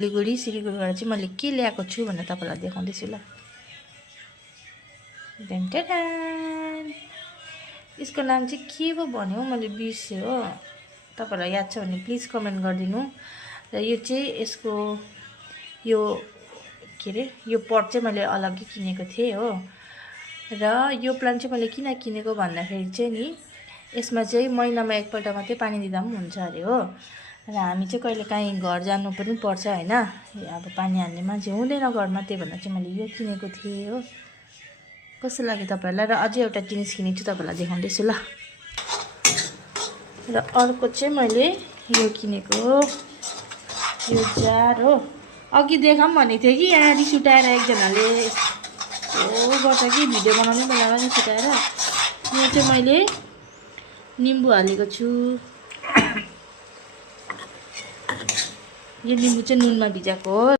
सिलिगुडीबाट चाहिँ मैले के ल्याएको छु भनेर तपाईँलाई देखाउँदैछु ल। यसको नाम चाहिँ के पो भन्यो मैले बिर्सेँ हो। तपाईँलाई याद छ भने प्लिज कमेन्ट गरिदिनु। र यो चाहिँ यसको यो के अरे यो पट चाहिँ मैले अलग्गै किनेको थिएँ हो। र यो प्लान्ट चाहिँ मैले किन किनेको भन्दाखेरि चाहिँ नि यसमा चाहिँ महिनामा एकपल्ट मात्रै पानी दिँदा पनि हुन्छ अरे हो। र हामी चाहिँ कहिले काहीँ घर जानु पनि पर्छ हैन, अब पानी हाल्ने मान्छे हुँदैन घरमा, त्यही भएर चाहिँ मैले यो किनेको थिएँ हो। कस्तो लाग्यो तपाईँहरूलाई। र अझै एउटा जिनिस किनेको छु तपाईँलाई देखाउँदैछु ल। र अर्को चाहिँ मैले यो किनेको हो, यो जार हो। अघि देखाऊँ भनेको थिएँ कि यहाँ रिस उठाएर एकजनाले गर्छ कि भिडियो बनाउने बेलामा रिस उठाएर। यो चाहिँ मैले निम्बु हालेको छु। यो निम्बु चाहिँ नुनमा भिजाएको हो।